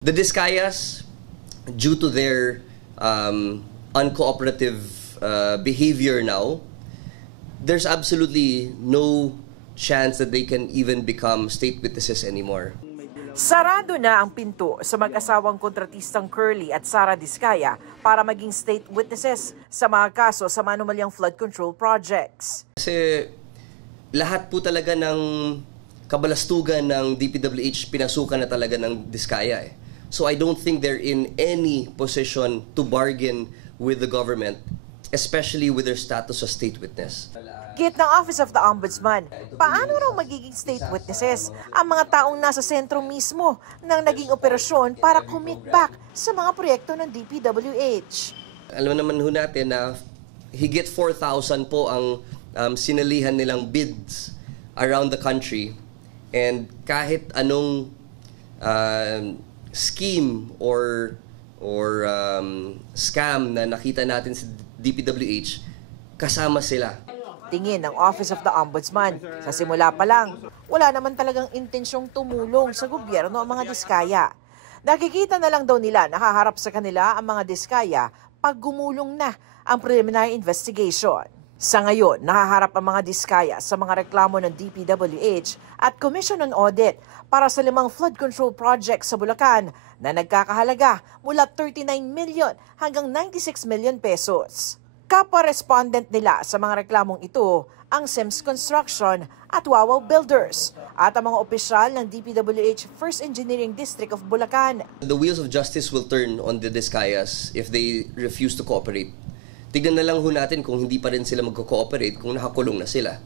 The Discayas, due to their uncooperative behavior now, there's absolutely no chance that they can even become state witnesses anymore. Sarado na ang pinto sa mag-asawang kontratistang Curly at Sara Discaya para maging state witnesses sa mga kaso sa manumalyang flood control projects. Kasi lahat po talaga ng kabalastugan ng DPWH pinasukan na talaga ng Discaya eh. So I don't think they're in any position to bargain with the government, especially with their status as state witness. Git ng Office of the Ombudsman, paano raw magiging state witnesses ang mga taong nasa sentro mismo ng naging operasyon para commit back sa mga proyekto ng DPWH? Alam naman ho natin na higit 4,000 po ang sinalihan nilang bids around the country, and kahit anong scheme or scam na nakita natin sa DPWH, kasama sila. Tingin ng Office of the Ombudsman, sa simula pa lang, wala naman talagang intensyong tumulong sa gobyerno ang mga Discaya. Nakikita na lang daw nila nakaharap sa kanila ang mga Discaya pag gumulong na ang preliminary investigation. Sa ngayon, nakaharap ang mga Discaya sa mga reklamo ng DPWH at Commission on Audit para sa 5 flood control projects sa Bulacan na nagkakahalaga mula 39 million hanggang 96 million pesos. Kapwa-respondent nila sa mga reklamong ito ang Sims Construction at Wawaw Builders at ang mga opisyal ng DPWH First Engineering District of Bulacan. The wheels of justice will turn on the Discayas if they refuse to cooperate. Tignan na lang ho natin kung hindi pa rin sila magko-cooperate kung nakakulong na sila.